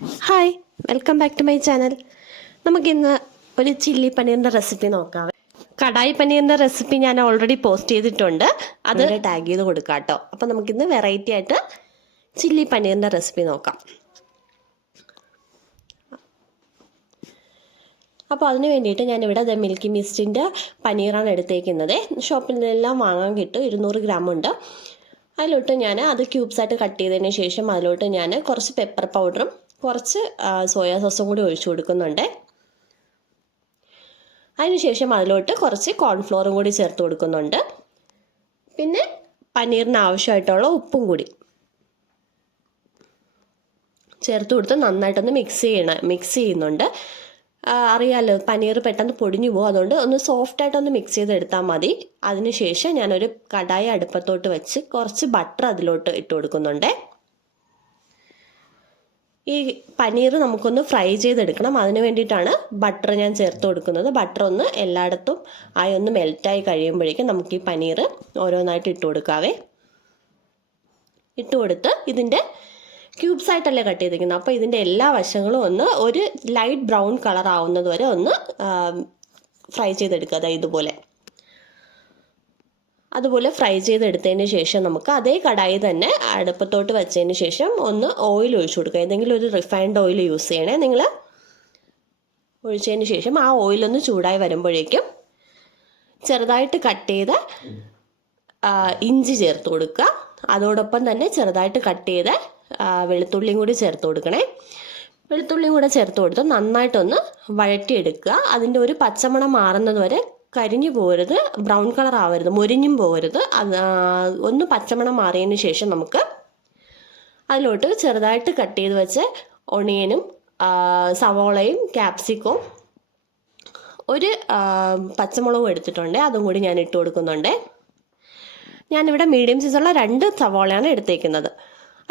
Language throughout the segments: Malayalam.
Hi, welcome back to my channel. നമുക്കിന്ന് ഒരു ചില്ലി പനീറിൻ്റെ റെസിപ്പി നോക്കാം. കടായി പനീറിൻ്റെ റെസിപ്പി ഞാൻ ഓൾറെഡി പോസ്റ്റ് ചെയ്തിട്ടുണ്ട്, അത് ടാഗ് ചെയ്ത് കൊടുക്കാം കേട്ടോ. അപ്പം നമുക്കിന്ന് വെറൈറ്റി ആയിട്ട് ചില്ലി പനീറിൻ്റെ റെസിപ്പി നോക്കാം. അപ്പോൾ അതിന് വേണ്ടിയിട്ട് ഞാനിവിടെ മിൽക്കി മിസ്റ്റിൻ്റെ പനീറാണ് എടുത്തേക്കുന്നത്. ഷോപ്പിൽ നിന്നെല്ലാം വാങ്ങാൻ കിട്ടും, 200 ഗ്രാം ഉണ്ട്. അതിലോട്ട് ഞാൻ അത് ക്യൂബ്സായിട്ട് കട്ട് ചെയ്തതിന് ശേഷം അതിലോട്ട് ഞാൻ കുറച്ച് പെപ്പർ പൗഡറും കുറച്ച് സോയാ സോസും കൂടി ഒഴിച്ചു കൊടുക്കുന്നുണ്ട്. അതിനുശേഷം അതിലോട്ട് കുറച്ച് കോൺഫ്ലോറും കൂടി ചേർത്ത് കൊടുക്കുന്നുണ്ട്. പിന്നെ പനീറിന് ആവശ്യമായിട്ടുള്ള ഉപ്പും കൂടി ചേർത്ത് കൊടുത്ത് നന്നായിട്ടൊന്ന് മിക്സ് ചെയ്യുന്നുണ്ട്. അറിയാമല്ലോ, പനീർ പെട്ടെന്ന് പൊടിഞ്ഞു പോകും, അതുകൊണ്ട് ഒന്ന് സോഫ്റ്റായിട്ടൊന്ന് മിക്സ് ചെയ്തെടുത്താൽ മതി. അതിനുശേഷം ഞാനൊരു കടായി അടുപ്പത്തോട്ട് വെച്ച് കുറച്ച് ബട്ടർ അതിലോട്ട് ഇട്ട് കൊടുക്കുന്നുണ്ട്. ഈ പനീർ നമുക്കൊന്ന് ഫ്രൈ ചെയ്തെടുക്കണം, അതിന് വേണ്ടിയിട്ടാണ് ബട്ടർ ഞാൻ ചേർത്ത് കൊടുക്കുന്നത്. ബട്ടർ ഒന്ന് എല്ലായിടത്തും ആയി ഒന്ന് മെൽറ്റായി കഴിയുമ്പോഴേക്കും നമുക്ക് ഈ പനീർ ഓരോന്നായിട്ട് ഇട്ട് കൊടുക്കാവേ. ഇട്ട് കൊടുത്ത് ഇതിൻ്റെ ക്യൂബ്സായിട്ടല്ലേ കട്ട് ചെയ്തിരിക്കുന്നത്, അപ്പോൾ ഇതിൻ്റെ എല്ലാ വശങ്ങളും ഒന്ന് ഒരു ലൈറ്റ് ബ്രൗൺ കളർ ആവുന്നത് വരെ ഒന്ന് ഫ്രൈ ചെയ്തെടുക്കുക. അതുപോലെ ഫ്രൈ ചെയ്തെടുത്തതിന് ശേഷം നമുക്ക് അതേ കടായി തന്നെ അടുപ്പത്തോട്ട് വെച്ചതിന് ശേഷം ഒന്ന് ഓയിൽ ഒഴിച്ചു കൊടുക്കുക. ഏതെങ്കിലും ഒരു റിഫൈൻഡ് ഓയിൽ യൂസ് ചെയ്യണേ നിങ്ങൾ. ഒഴിച്ചതിന് ശേഷം ആ ഓയിലൊന്ന് ചൂടായി വരുമ്പോഴേക്കും ചെറുതായിട്ട് കട്ട് ചെയ്ത ഇഞ്ചി ചേർത്ത് കൊടുക്കുക. അതോടൊപ്പം തന്നെ ചെറുതായിട്ട് കട്ട് ചെയ്ത വെളുത്തുള്ളിയും കൂടി ചേർത്ത് കൊടുക്കണേ. വെളുത്തുള്ളിയും കൂടെ ചേർത്ത് കൊടുത്ത് നന്നായിട്ടൊന്ന് വഴറ്റിയെടുക്കുക. അതിൻ്റെ ഒരു പച്ചമണം മാറുന്നത് വരെ കരിഞ്ഞു പോകരുത്, ബ്രൗൺ കളർ ആവരുത്, മൊരിഞ്ഞും പോകരുത്. ഒന്ന് പച്ചമണം മാറിയതിന് ശേഷം നമുക്ക് അതിലോട്ട് ചെറുതായിട്ട് കട്ട് ചെയ്ത് വെച്ച് ഒണിയനും സവോളയും ക്യാപ്സിക്കവും ഒരു പച്ചമുളകും എടുത്തിട്ടുണ്ട്, അതും കൂടി ഞാൻ ഇട്ട് കൊടുക്കുന്നുണ്ട്. ഞാനിവിടെ മീഡിയം സൈസുള്ള 2 സവോളയാണ് എടുത്തേക്കുന്നത്.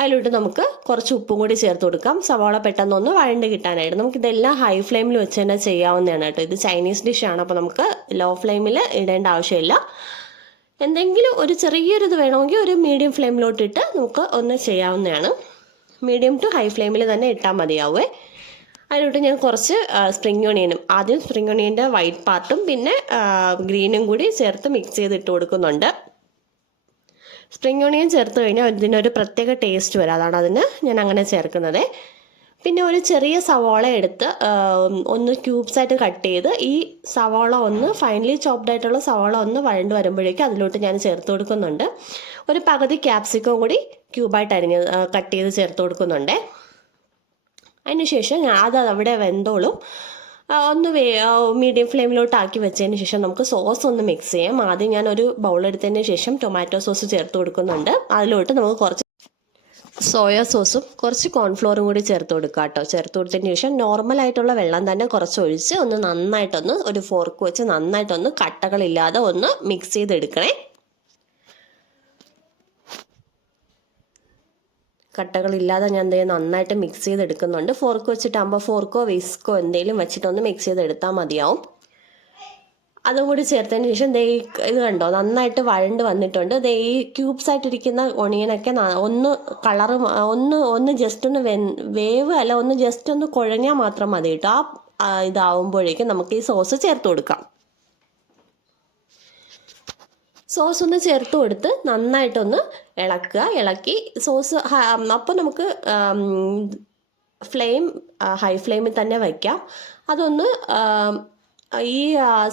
അതിലോട്ട് നമുക്ക് കുറച്ച് ഉപ്പും കൂടി ചേർത്ത് കൊടുക്കാം, സവാള പെട്ടെന്നൊന്ന് വഴണ്ട് കിട്ടാനായിട്ട്. നമുക്കിതെല്ലാം ഹൈ ഫ്ലെയിമിൽ വെച്ച് തന്നെ ചെയ്യാവുന്നതാണ് കേട്ടോ. ഇത് ചൈനീസ് ഡിഷാണ്, അപ്പോൾ നമുക്ക് ലോ ഫ്ലെയിമിൽ ഇടേണ്ട ആവശ്യമില്ല. എന്തെങ്കിലും ഒരു ചെറിയൊരിത് വേണമെങ്കിൽ ഒരു മീഡിയം ഫ്ലെയിമിലോട്ടിട്ട് നമുക്ക് ഒന്ന് ചെയ്യാവുന്നതാണ്. മീഡിയം ടു ഹൈ ഫ്ലെയിമിൽ തന്നെ ഇട്ടാൽ മതിയാവേ. അതിലോട്ട് ഞാൻ കുറച്ച് സ്പ്രിംഗ് ഓണിയനും, ആദ്യം സ്പ്രിംഗ് ഓണിയൻ്റെ വൈറ്റ് പാർട്ടും പിന്നെ ഗ്രീനും കൂടി ചേർത്ത് മിക്സ് ചെയ്തിട്ട് കൊടുക്കുന്നുണ്ട്. സ്പ്രിംഗ് ഓണിയൻ ചേർത്ത് കഴിഞ്ഞാൽ ഇതിനൊരു പ്രത്യേക ടേസ്റ്റ് വരും, അതാണ് അതിന് ഞാൻ അങ്ങനെ ചേർക്കുന്നത്. പിന്നെ ഒരു ചെറിയ സവാള എടുത്ത് ഒന്ന് ക്യൂബ്സായിട്ട് കട്ട് ചെയ്ത് ഈ സവാള ഒന്ന് ഫൈനലി ചോപ്ഡ് ആയിട്ടുള്ള സവാള ഒന്ന് വഴണ്ട് വരുമ്പോഴേക്കും അതിലോട്ട് ഞാൻ ചേർത്ത് കൊടുക്കുന്നുണ്ട്. ഒരു പകുതി ക്യാപ്സിക്കം കൂടി ക്യൂബായിട്ട് കട്ട് ചെയ്ത് ചേർത്ത് കൊടുക്കുന്നുണ്ട്. അതിനുശേഷം അത് അവിടെ വെന്തോളും. ഒന്ന് മീഡിയം ഫ്ലെയിമിലോട്ട് ആക്കി വെച്ചതിന് ശേഷം നമുക്ക് സോസ് ഒന്ന് മിക്സ് ചെയ്യാം. ആദ്യം ഞാൻ ഒരു ബൗൾ എടുത്തതിന് ശേഷം ടൊമാറ്റോ സോസ് ചേർത്ത് കൊടുക്കുന്നുണ്ട്. അതിലോട്ട് നമുക്ക് കുറച്ച് സോയാ സോസും കുറച്ച് കോൺഫ്ലോറും കൂടി ചേർത്ത് കൊടുക്കുക കേട്ടോ. ചേർത്ത് കൊടുത്തതിന് ശേഷം നോർമലായിട്ടുള്ള വെള്ളം തന്നെ കുറച്ച് ഒഴിച്ച് ഒന്ന് നന്നായിട്ടൊന്ന് ഒരു ഫോർക്ക് വെച്ച് നന്നായിട്ടൊന്ന് കട്ടകളില്ലാതെ ഒന്ന് മിക്സ് ചെയ്തെടുക്കണേ. കട്ടകളില്ലാതെ ഞാൻ നന്നായിട്ട് മിക്സ് ചെയ്തെടുക്കുന്നുണ്ട്. ഫോർക്ക് വെച്ചിട്ടാകുമ്പോൾ ഫോർക്കോ വിസ്കോ എന്തെങ്കിലും വെച്ചിട്ടൊന്ന് മിക്സ് ചെയ്തെടുത്താൽ മതിയാവും. അതും കൂടി ചേർത്തതിന് ശേഷം ഇത് കണ്ടോ, നന്നായിട്ട് വഴണ്ട് വന്നിട്ടുണ്ട്. ഈ ക്യൂബ്സ് ആയിട്ടിരിക്കുന്ന ഒണിയനൊക്കെ ഒന്ന് കളറ് ഒന്ന് ജസ്റ്റ് ഒന്ന് വേവ് അല്ല, ഒന്ന് ജസ്റ്റ് ഒന്ന് കുഴഞ്ഞാൽ മാത്രം മതി കേട്ടോ. ഇതാവുമ്പോഴേക്കും നമുക്ക് ഈ സോസ് ചേർത്ത് കൊടുക്കാം. സോസ് ഒന്ന് ചേർത്ത് കൊടുത്ത് നന്നായിട്ടൊന്ന് ഇളക്കി സോസ്. അപ്പോൾ നമുക്ക് ഫ്ലെയിം ഹൈ ഫ്ലെയിമിൽ തന്നെ വയ്ക്കാം. അതൊന്ന് ഈ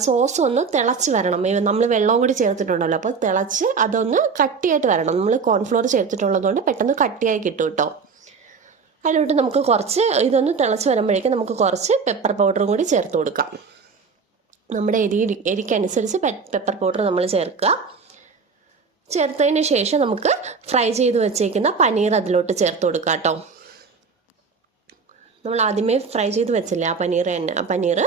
സോസ് ഒന്ന് തിളച്ച് വരണം. നമ്മൾ വെള്ളവും കൂടി ചേർത്തിട്ടുണ്ടല്ലോ, അപ്പോൾ തിളച്ച് അതൊന്ന് കട്ടിയായിട്ട് വരണം. നമ്മൾ കോൺഫ്ലോർ ചേർത്തിട്ടുള്ളതുകൊണ്ട് പെട്ടെന്ന് കട്ടിയായി കിട്ടും കേട്ടോ. അതിലോട്ട് നമുക്ക് കുറച്ച് ഇതൊന്ന് തിളച്ച് വരുമ്പോഴേക്കും നമുക്ക് കുറച്ച് പെപ്പർ പൗഡറും കൂടി ചേർത്ത് കൊടുക്കാം. നമ്മുടെ എരിക്കനുസരിച്ച് പെപ്പർ പൗഡർ നമ്മൾ ചേർക്കുക. ചേർത്തതിന് ശേഷം നമുക്ക് ഫ്രൈ ചെയ്ത് വെച്ചേക്കുന്ന പനീർ അതിലോട്ട് ചേർത്ത് കൊടുക്കുക കേട്ടോ. നമ്മൾ ആദ്യമേ ഫ്രൈ ചെയ്ത് വെച്ചില്ലേ ആ പനീർ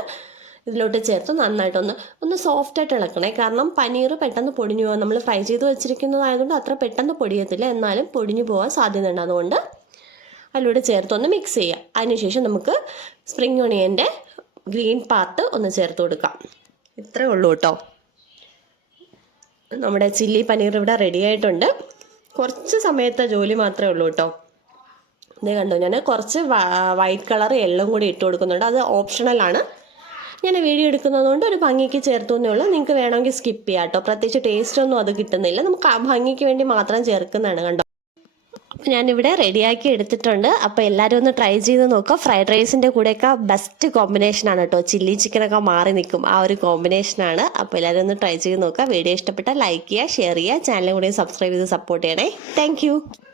ഇതിലോട്ട് ചേർത്ത് നന്നായിട്ടൊന്ന് സോഫ്റ്റായിട്ട് ഇളക്കണേ. കാരണം പനീർ പെട്ടെന്ന് പൊടിഞ്ഞു പോകാൻ, നമ്മൾ ഫ്രൈ ചെയ്ത് വെച്ചിരിക്കുന്നതായതുകൊണ്ട് അത്ര പെട്ടെന്ന് പൊടിയത്തില്ല, എന്നാലും പൊടിഞ്ഞു പോകാൻ സാധ്യതയുണ്ട്. അതുകൊണ്ട് അതിലൂടെ ചേർത്തൊന്ന് മിക്സ് ചെയ്യുക. അതിനുശേഷം നമുക്ക് സ്പ്രിംഗ് ഓണിയൻ്റെ ഗ്രീൻ പാർട്ട് ഒന്ന് ചേർത്ത് കൊടുക്കാം. ഇത്രയേ ഉള്ളൂ കേട്ടോ. നമ്മുടെ ചില്ലി പനീർ ഇവിടെ റെഡി ആയിട്ടുണ്ട്. കുറച്ച് സമയത്തെ ജോലി മാത്രമേ ഉള്ളൂ കേട്ടോ. ഇത് കണ്ടോ, ഞാൻ കുറച്ച് വൈറ്റ് കളർ എള്ളും കൂടി ഇട്ട് കൊടുക്കുന്നുണ്ട്. അത് ഓപ്ഷണലാണ്. ഞാൻ വീഡിയോ എടുക്കുന്നതുകൊണ്ട് ഒരു ഭംഗിക്ക് ചേർത്തു എന്നേ ഉള്ളൂ. നിങ്ങൾക്ക് വേണമെങ്കിൽ സ്കിപ്പ് ചെയ്യാം കേട്ടോ. പ്രത്യേകിച്ച് ടേസ്റ്റ് ഒന്നും അത് കിട്ടുന്നില്ല. നമുക്ക് ആ ഭംഗിക്ക് വേണ്ടി മാത്രം ചേർക്കുന്നതാണ്. കണ്ടോ, അപ്പോൾ ഞാനിവിടെ റെഡിയാക്കി എടുത്തിട്ടുണ്ട്. അപ്പോൾ എല്ലാവരും ഒന്ന് ട്രൈ ചെയ്ത് നോക്കുക. ഫ്രൈഡ് റൈസിൻ്റെ കൂടെയൊക്കെ ബെസ്റ്റ് കോമ്പിനേഷനാണ് കേട്ടോ. ചില്ലി ചിക്കനൊക്കെ മാറി നിൽക്കും ആ ഒരു കോമ്പിനേഷനാണ്. അപ്പോൾ എല്ലാവരും ഒന്ന് ട്രൈ ചെയ്ത് നോക്കുക. വീഡിയോ ഇഷ്ടപ്പെട്ടാൽ ലൈക്ക് ചെയ്യുക, ഷെയർ ചെയ്യുക, ചാനലും കൂടി സബ്സ്ക്രൈബ് ചെയ്ത് സപ്പോർട്ട് ചെയ്യണേ. താങ്ക്